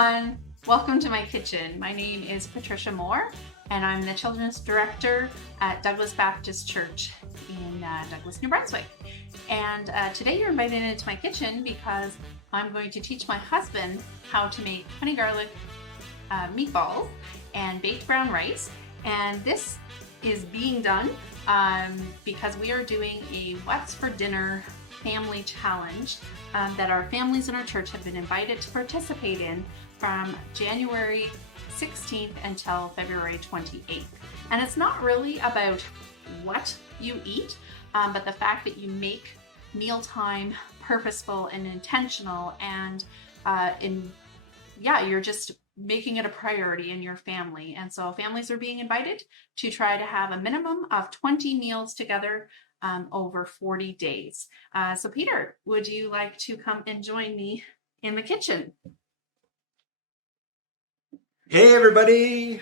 everyone. Welcome to my kitchen. My name is Patricia Moore, and I'm the Children's Director at Douglas Baptist Church in Douglas, New Brunswick. And today you're invited into my kitchen because I'm going to teach my husband how to make honey garlic meatballs and baked brown rice. And this is being done because we are doing a What's for Dinner family challenge that our families in our church have been invited to participate in from January 16th until February 28th. And it's not really about what you eat, but the fact that you make mealtime purposeful and intentional, and you're just making it a priority in your family. And so families are being invited to try to have a minimum of 20 meals together over 40 days. So Peter, would you like to come and join me in the kitchen? Hey everybody!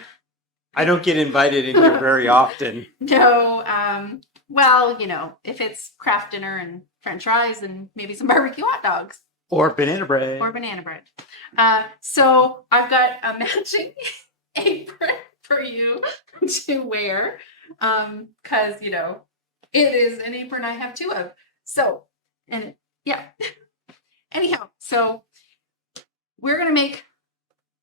I don't get invited in here very often. No, well, if it's craft dinner and French fries and maybe some barbecue hot dogs. Or banana bread. So I've got a matching apron for you to wear because, it is an apron I have two of. So, and yeah. Anyhow, so we're going to make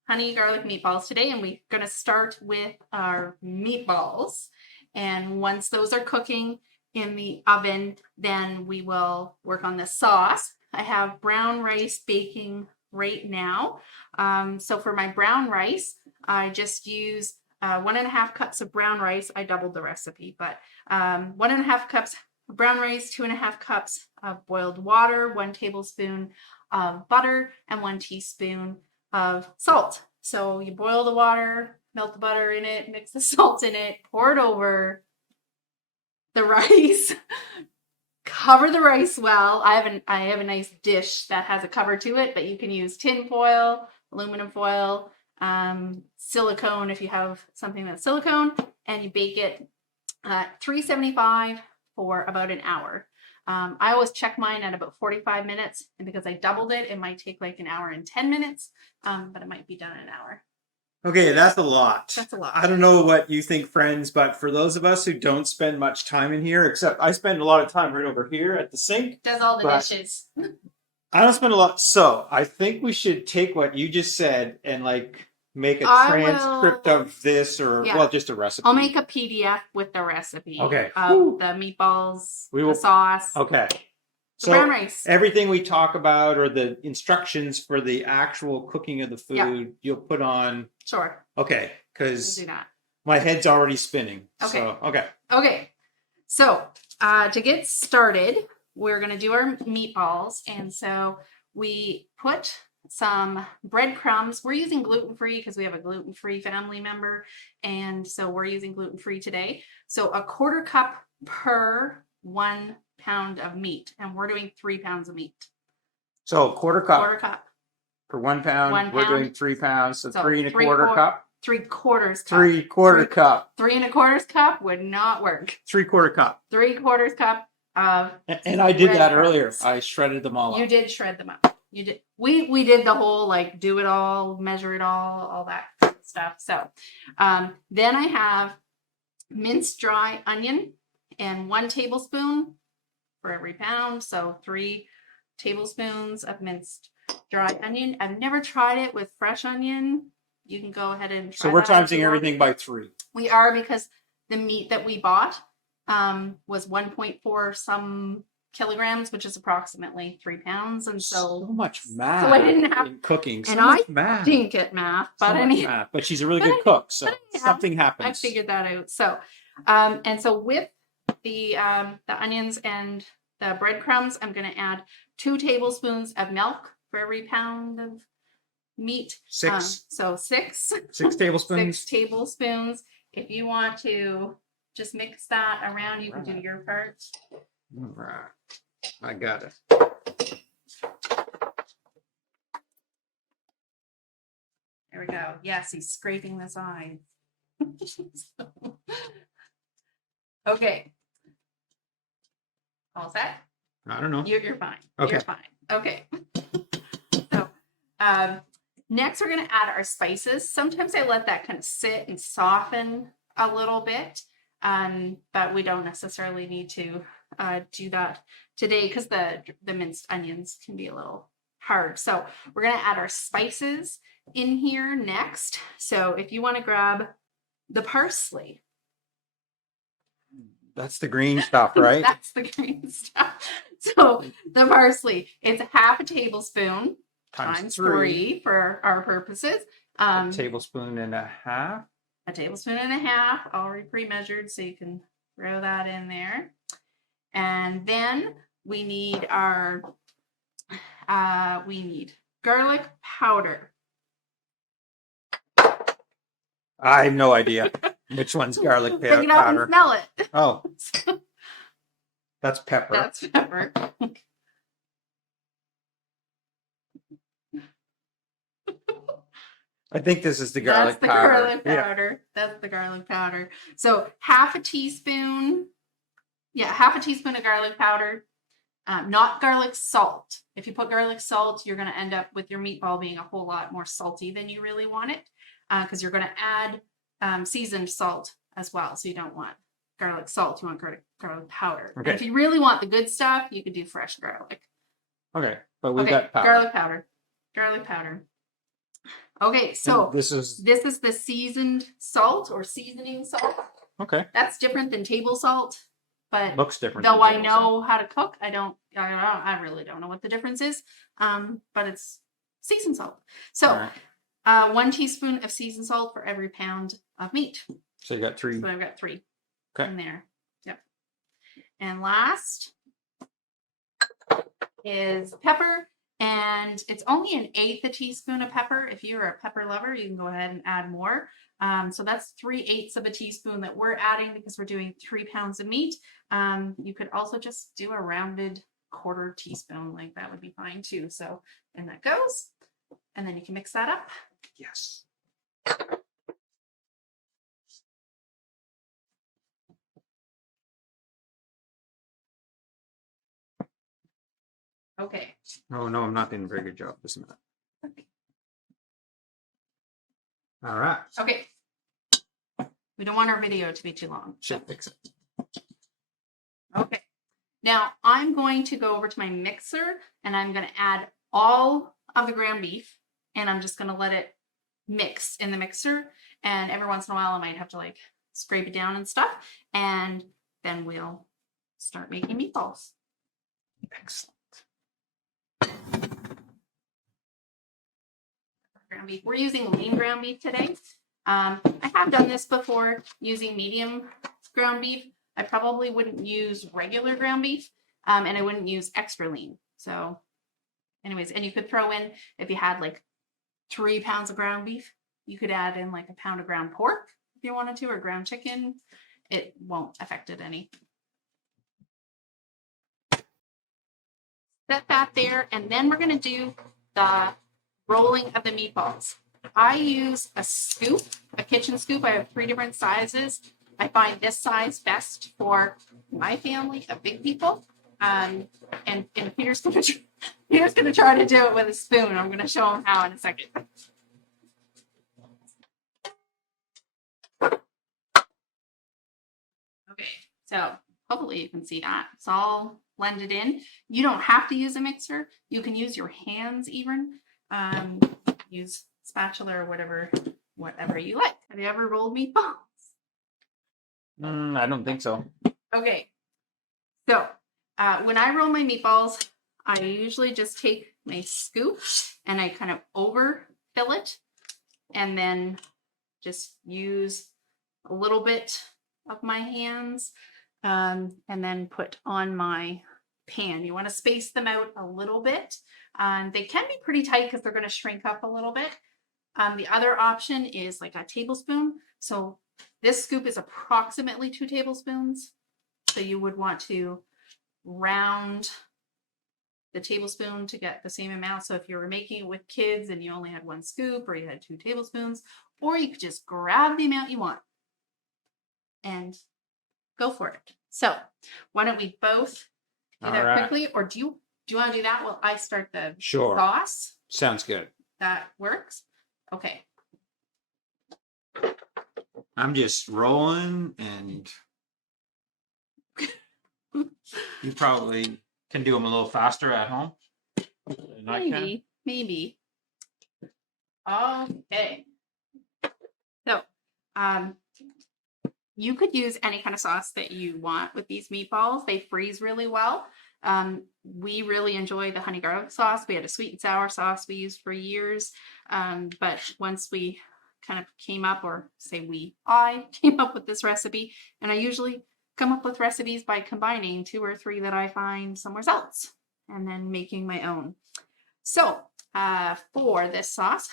honey garlic meatballs today, and we're going to start with our meatballs. And once those are cooking in the oven, then we will work on the sauce. I have brown rice baking right now. So for my brown rice, I just use 1.5 cups of brown rice. I doubled the recipe, but 1.5 cups of brown rice, 2.5 cups of boiled water, 1 tablespoon of butter, and 1 teaspoon of salt. So you boil the water, melt the butter in it, mix the salt in it, pour it over the rice, cover the rice well. I have a nice dish that has a cover to it, but you can use tin foil, aluminum foil, silicone if you have something that's silicone, and you bake it at 375 for about an hour. I always check mine at about 45 minutes, and because I doubled it, it might take like an hour and 10 minutes, but it might be done in an hour. Okay, that's a lot. That's a lot. I don't know what you think, friends, but for those of us who don't spend much time in here, except I spend a lot of time right over here at the sink. Does all the dishes. I don't spend a lot. So I think we should take what you just said and make a transcript of this, or just a recipe. I'll make a PDF with the recipe. Okay. Of the meatballs, the sauce. Okay. The brown rice. Everything we talk about, or the instructions for the actual cooking of the food, you'll put on. Sure. Okay, because we'll do that. My head's already spinning. Okay. Okay. So to get started, we're going to do our meatballs. And so we put some breadcrumbs. We're using gluten-free because we have a gluten-free family member. And so we're using gluten-free today. So 1/4 cup per 1 pound of meat. And we're doing 3 pounds of meat. So 1/4 cup. 1/4 cup. For 1 pound, 1 we're pound. doing 3 pounds. So 3 3/4 cup. 3/4 cup. 3/4 cup. 3 1/4 cup would not work. 3/4 cup. 3/4 cup of. And I did that earlier. I shredded them all up. You did shred them up. You did. We did the whole do it all, measure it all that stuff. So then I have minced dry onion and 1 tablespoon for every pound. So 3 tablespoons of minced dry onion. I've never tried it with fresh onion. You can go ahead and try. So we're timesing everything by 3. We are, because the meat that we bought was 1.4 some kilograms, which is approximately 3 pounds. And so much math. So I didn't have in cooking. So and I didn't get math, but math. But she's a really good cook, so something happens. I figured that out. So and so with the onions and the breadcrumbs, I'm going to add 2 tablespoons of milk for every pound of meat. 6. So 6. 6 tablespoons. 6 tablespoons. If you want to just mix that around, you can do your part. All right. I got it. There we go. Yes, he's scraping the sides. Okay. All set? I don't know. You're fine. Okay. You're fine. Okay. So Next, we're going to add our spices. Sometimes I let that kind of sit and soften a little bit, but we don't necessarily need to do that today because the minced onions can be a little hard. So we're going to add our spices in here next. So if you want to grab the parsley. That's the green stuff, right? That's the green stuff. So the parsley, it's half a tablespoon times 3 for our purposes. A tablespoon and a half. A tablespoon and a half, already pre-measured, so you can throw that in there. And then we need our garlic powder. I have no idea which one's garlic powder. Bring it up and smell it. Oh, that's pepper. That's pepper. I think this is the garlic powder. Garlic powder. Yeah. That's the garlic powder. So half a teaspoon of garlic powder. Not garlic salt. If you put garlic salt, you're going to end up with your meatball being a whole lot more salty than you really want it, because you're going to add seasoned salt as well. So you don't want garlic salt. You want garlic powder. Okay. And if you really want the good stuff, you could do fresh garlic. Okay, but we've got powder. Garlic powder. Okay, so this is the seasoned salt or seasoning salt. Okay. That's different than table salt, but looks different. Though I know how to cook, I really don't know what the difference is. But it's seasoned salt. So, 1 teaspoon of seasoned salt for every pound of meat. So you got 3. So I've got 3 in there. Yep. And last is pepper. And it's only 1/8 a teaspoon of pepper. If you're a pepper lover, you can go ahead and add more. So that's 3/8 of a teaspoon that we're adding because we're doing 3 pounds of meat. You could also just do a rounded 1/4 teaspoon, like that would be fine too. So, and that goes, and then you can mix that up. Yes. Okay. Oh no, I'm not doing a very good job this minute. Okay. All right. Okay. We don't want our video to be too long. Should fix it. Okay. Now I'm going to go over to my mixer and I'm going to add all of the ground beef and I'm just going to let it mix in the mixer. And every once in a while I might have to like scrape it down and stuff. And then we'll start making meatballs. Excellent. Ground beef. We're using lean ground beef today. I have done this before using medium ground beef. I probably wouldn't use regular ground beef, and I wouldn't use extra lean. So anyways, and you could throw in, if you had like 3 pounds of ground beef, you could add in like a pound of ground pork if you wanted to, or ground chicken. It won't affect it any. Set that there, and then we're going to do the rolling of the meatballs. I use a scoop, a kitchen scoop. I have 3 different sizes. I find this size best for my family of big people. And Peter's going to try to do it with a spoon. I'm going to show him how in a second. Okay, so hopefully you can see that. It's all blended in. You don't have to use a mixer. You can use your hands even. Use spatula or whatever you like. Have you ever rolled meatballs? I don't think so. Okay. So when I roll my meatballs, I usually just take my scoop and I kind of overfill it and then just use a little bit of my hands and then put on my pan. You want to space them out a little bit. They can be pretty tight because they're going to shrink up a little bit. The other option is like a tablespoon. So this scoop is approximately 2 tablespoons. So you would want to round the tablespoon to get the same amount. So if you were making it with kids and you only had 1 scoop or you had 2 tablespoons, or you could just grab the amount you want and go for it. So why don't we both do that quickly? Or do you want to do that while I start the sauce? Sounds good. That works? Okay. I'm just rolling, and you probably can do them a little faster at home than I can. Maybe. Okay. So, you could use any kind of sauce that you want with these meatballs. They freeze really well. We really enjoy the honey garlic sauce. We had a sweet and sour sauce we used for years. But once we kind of came up, or say I came up with this recipe, and I usually come up with recipes by combining 2 or 3 that I find somewhere else and then making my own. So for this sauce,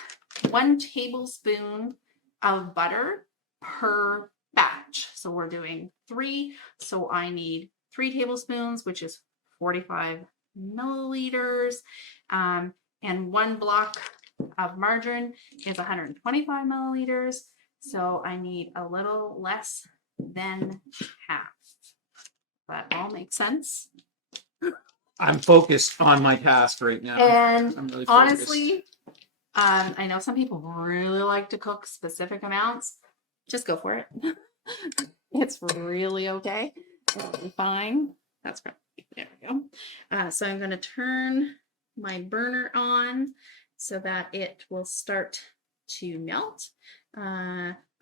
1 tablespoon of butter per batch. So we're doing 3. So I need 3 tablespoons, which is 45 milliliters. And 1 block of margarine is 125 milliliters. So I need a little less than half. That all makes sense. I'm focused on my task right now. And I'm really honestly, I know some people really like to cook specific amounts. Just go for it. It's really okay. It'll be fine. That's right. There we go. So I'm going to turn my burner on so that it will start to melt.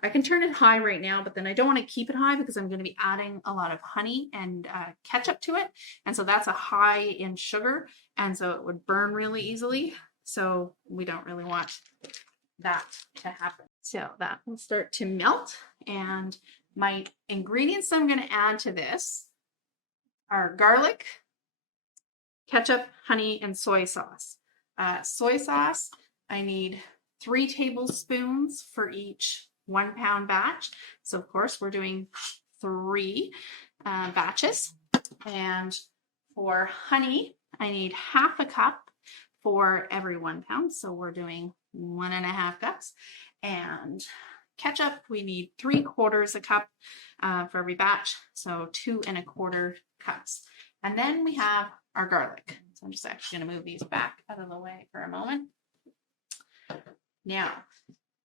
I can turn it high right now, but then I don't want to keep it high because I'm going to be adding a lot of honey and ketchup to it. And so that's a high in sugar. And so it would burn really easily. So we don't really want that to happen. So that will start to melt. And my ingredients I'm going to add to this are garlic, ketchup, honey, and soy sauce. Soy sauce, I need 3 tablespoons for each 1 pound batch. So of course we're doing 3 batches. And for honey, I need half a cup for every 1 pound. So we're doing 1.5 cups. And ketchup, we need 3/4 a cup for every batch. So 2.25 cups. And then we have our garlic. So I'm just actually going to move these back out of the way for a moment. Now,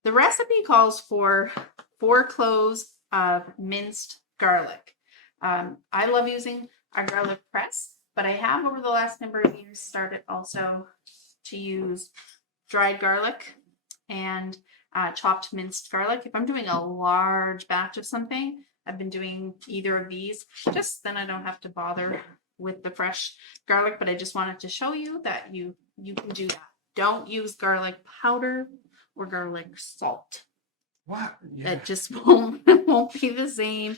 the recipe calls for 4 cloves of minced garlic. I love using our garlic press, but I have over the last number of years started also to use dried garlic and chopped minced garlic. If I'm doing a large batch of something, I've been doing either of these, just then I don't have to bother with the fresh garlic, but I just wanted to show you that you can do that. Don't use garlic powder or garlic salt. What? Yeah. It just won't be the same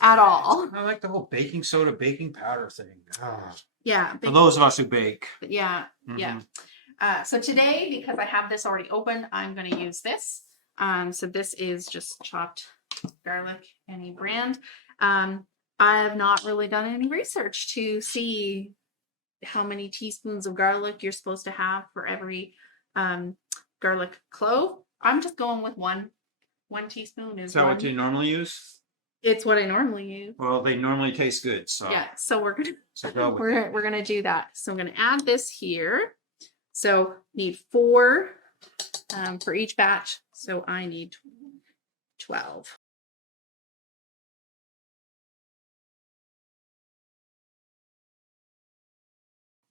at all. I like the whole baking soda, baking powder thing. Oh. Yeah. For those of us who bake. Yeah. Mm-hmm. Yeah. So today, because I have this already opened, I'm going to use this. So this is just chopped garlic, any brand. I have not really done any research to see how many teaspoons of garlic you're supposed to have for every garlic clove. I'm just going with 1 teaspoon. Is that what you normally use? It's what I normally use. Well, they normally taste good, so yeah. So we're gonna do that. So I'm gonna add this here. So need 4 for each batch. So I need 12.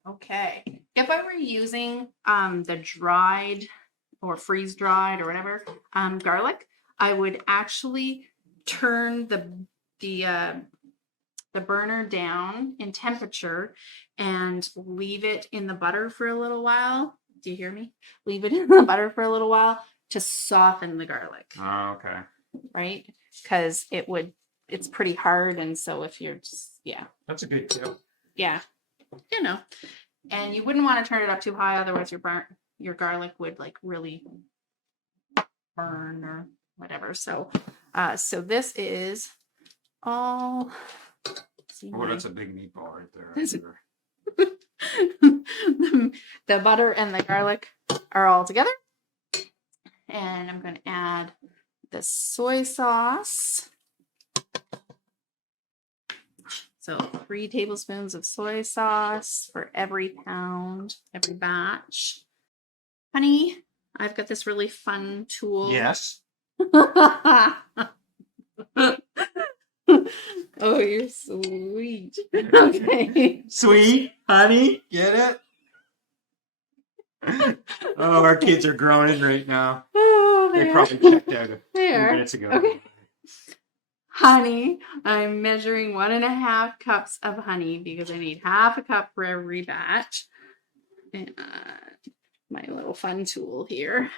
Okay. If I were using the dried or freeze dried or whatever garlic, I would actually turn the burner down in temperature and leave it in the butter for a little while. Do you hear me? Leave it in the butter for a little while to soften the garlic. Oh, okay. Right? Because it's pretty hard, and so if you're just That's a good tip. Yeah. And you wouldn't want to turn it up too high, otherwise your garlic would like really burn or whatever. So this is all. That's a big meatball right there. The butter and the garlic are all together. And I'm going to add the soy sauce. So 3 tablespoons of soy sauce for every pound, every batch. Honey, I've got this really fun tool. Yes. Oh, you're sweet. Okay. Sweet, honey, get it? Oh, our kids are groaning right now. Oh, They there. probably checked out a few There. minutes ago. Okay. Honey, I'm measuring 1.5 cups of honey because I need half a cup for every batch. And my little fun tool here.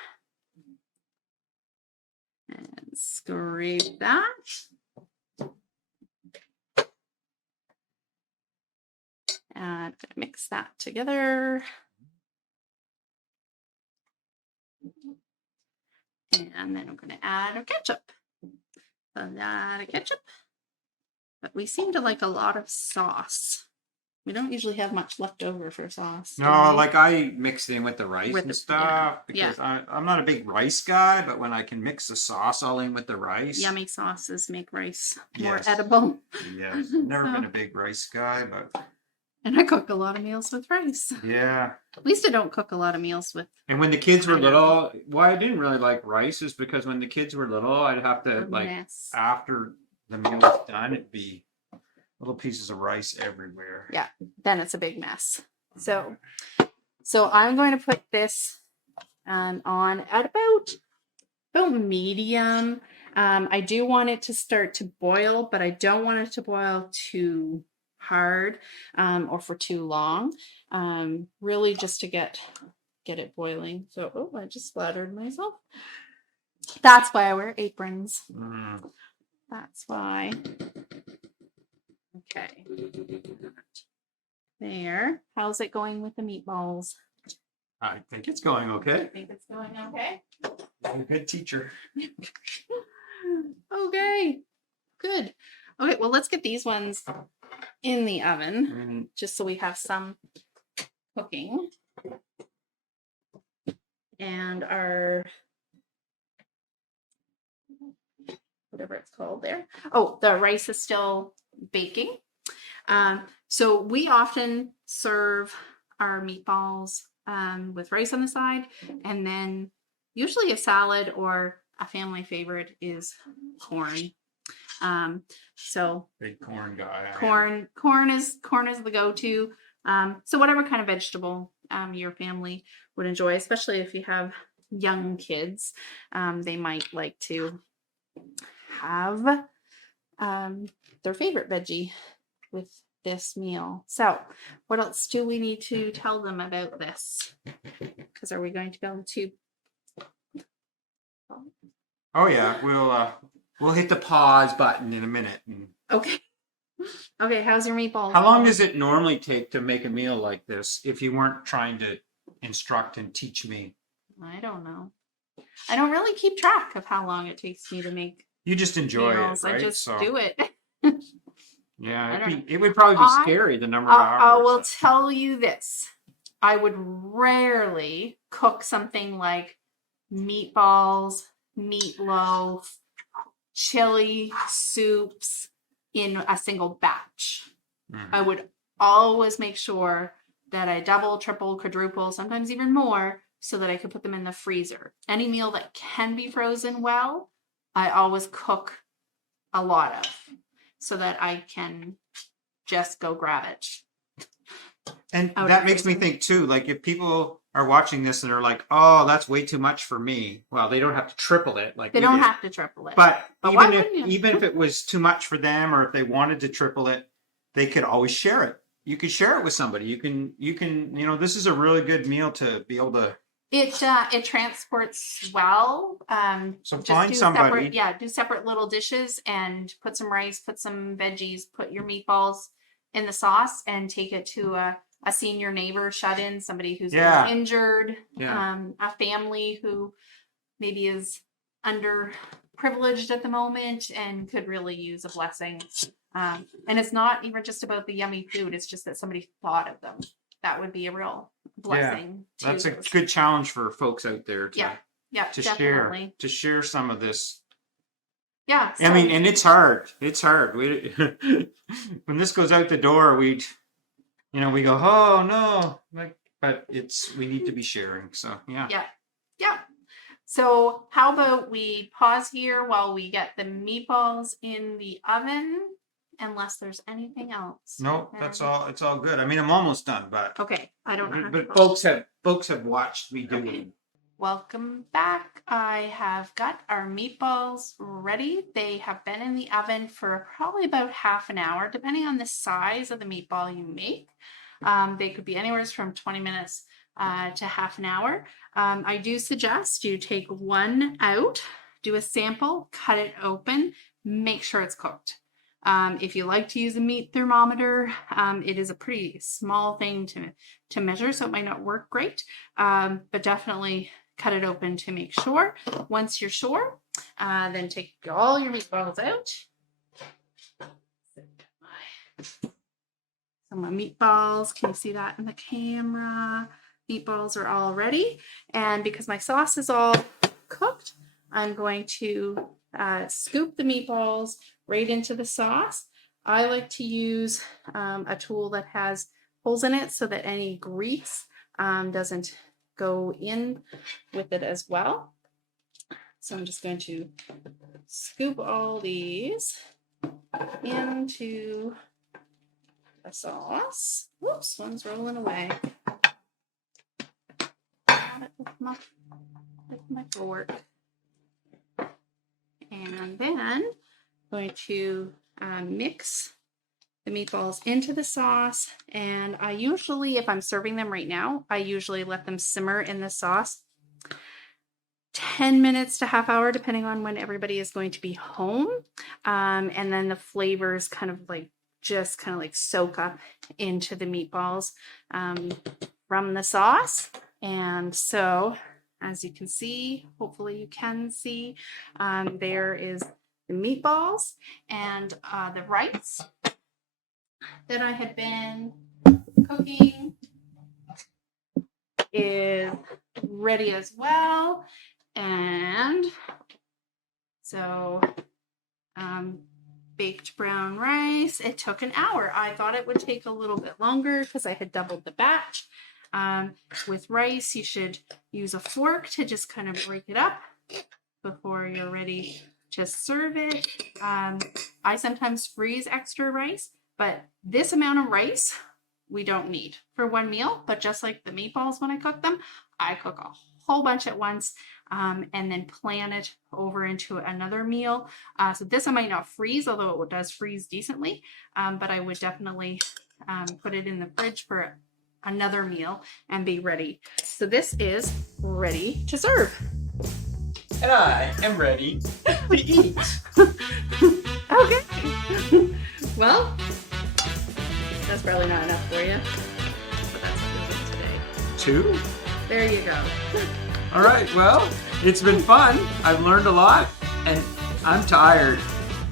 And scrape that. And I'm going to mix that together. And then I'm going to add our ketchup. A lot of ketchup. But we seem to like a lot of sauce. We don't usually have much left over for sauce. No, like I mix it in with the rice With and the- stuff yeah, because I'm not a big rice guy, but when I can mix the sauce all in with the rice. Yummy sauces make rice more Yes. edible. Yes, never been a big rice guy, but And I cook a lot of meals with rice. yeah. At least I don't cook a lot of meals with. And when the kids were little, why I didn't really like rice is because when the kids were little, I'd have to after the meal was done, it'd be little pieces of rice everywhere. Yeah, then it's a big mess. So I'm going to put this on at about medium. I do want it to start to boil, but I don't want it to boil too hard or for too long. Really just to get it boiling. So, I just splattered myself. That's why I wear aprons. That's why. Okay. There. How's it going with the meatballs? I think it's going okay. I think it's going okay. I'm a good teacher. Okay. Good. Okay, well, let's get these ones in the oven just so we have some cooking. And our whatever it's called there. Oh, the rice is still baking. So we often serve our meatballs with rice on the side, and then usually a salad, or a family favorite is corn. So big corn guy. Corn is the go-to. So whatever kind of vegetable your family would enjoy, especially if you have young kids, they might like to have their favorite veggie with this meal. So what else do we need to tell them about this? Because are we going to go to? Oh yeah, we'll hit the pause button in a minute. Okay. Okay, how's your meatballs? How long does it normally take to make a meal like this if you weren't trying to instruct and teach me? I don't know. I don't really keep track of how long it takes me to make. You just enjoy meals. it, right? I just do it. Yeah, it would probably be scary, the number of hours. I will tell you this. I would rarely cook something like meatballs, meatloaf, chili soups in a single batch. I would always make sure that I double, triple, quadruple, sometimes even more, so that I could put them in the freezer. Any meal that can be frozen well, I always cook a lot of, so that I can just go grab it. And that makes me think too, like if people are watching this and are like, oh, that's way too much for me. Well, they don't have to triple it. Like they don't have to triple it. But even if it was too much for them, or if they wanted to triple it, they could always share it. You could share it with somebody. You can, this is a really good meal to be able to. It transports well. So find somebody. Do separate little dishes and put some rice, put some veggies, put your meatballs in the sauce, and take it to a senior neighbor, shut in, somebody who's injured, a family who maybe is underprivileged at the moment and could really use a blessing. And it's not even just about the yummy food. It's just that somebody thought of them. That would be a real blessing. Yeah, that's a good challenge for folks out there to definitely. share some of this. Yeah. I mean, and it's hard. It's hard. When this goes out the door, we go, oh no, but we need to be sharing. So yeah. Yeah. So how about we pause here while we get the meatballs in the oven, unless there's anything else. No, that's all. It's all good. I mean, I'm almost done, but Okay, I don't know. But folks have watched me do it. Welcome back. I have got our meatballs ready. They have been in the oven for probably about half an hour, depending on the size of the meatball you make. They could be anywhere from 20 minutes to half an hour. I do suggest you take one out, do a sample, cut it open, make sure it's cooked. If you like to use a meat thermometer, it is a pretty small thing to measure, so it might not work great, but definitely cut it open to make sure. Once you're sure, then take all your meatballs out. So my meatballs, can you see that in the camera? Meatballs are all ready. And because my sauce is all cooked, I'm going to scoop the meatballs right into the sauce. I like to use a tool that has holes in it so that any grease doesn't go in with it as well. So I'm just going to scoop all these into the sauce. Whoops, one's rolling away. Got it with my fork. And then I'm going to mix the meatballs into the sauce. And I usually, if I'm serving them right now, I usually let them simmer in the sauce 10 minutes to half hour, depending on when everybody is going to be home. And then the flavors kind of like soak up into the meatballs from the sauce. And so, as you can see, hopefully you can see, there is the meatballs and the rice that I had been cooking is ready as well. And so baked brown rice, it took an hour. I thought it would take a little bit longer because I had doubled the batch. With rice, you should use a fork to just kind of break it up before you're ready to serve it. I sometimes freeze extra rice, but this amount of rice we don't need for one meal. But just like the meatballs, when I cook them, I cook a whole bunch at once and then plan it over into another meal. So this I might not freeze, although it does freeze decently, but I would definitely put it in the fridge for another meal and be ready. So this is ready to serve. And I am ready to eat. Okay. Well, that's probably not enough for you, but that's what we're doing today. 2? There you go. All right, well, it's been fun. I've learned a lot, and I'm tired,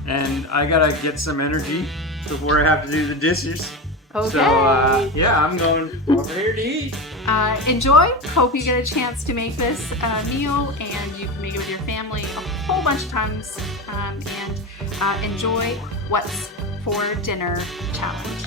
and I gotta get some energy before I have to do the dishes. Okay. So, yeah, I'm going over here to eat. Enjoy. Hope you get a chance to make this meal, and you can make it with your family a whole bunch of times, and enjoy what's for dinner challenge.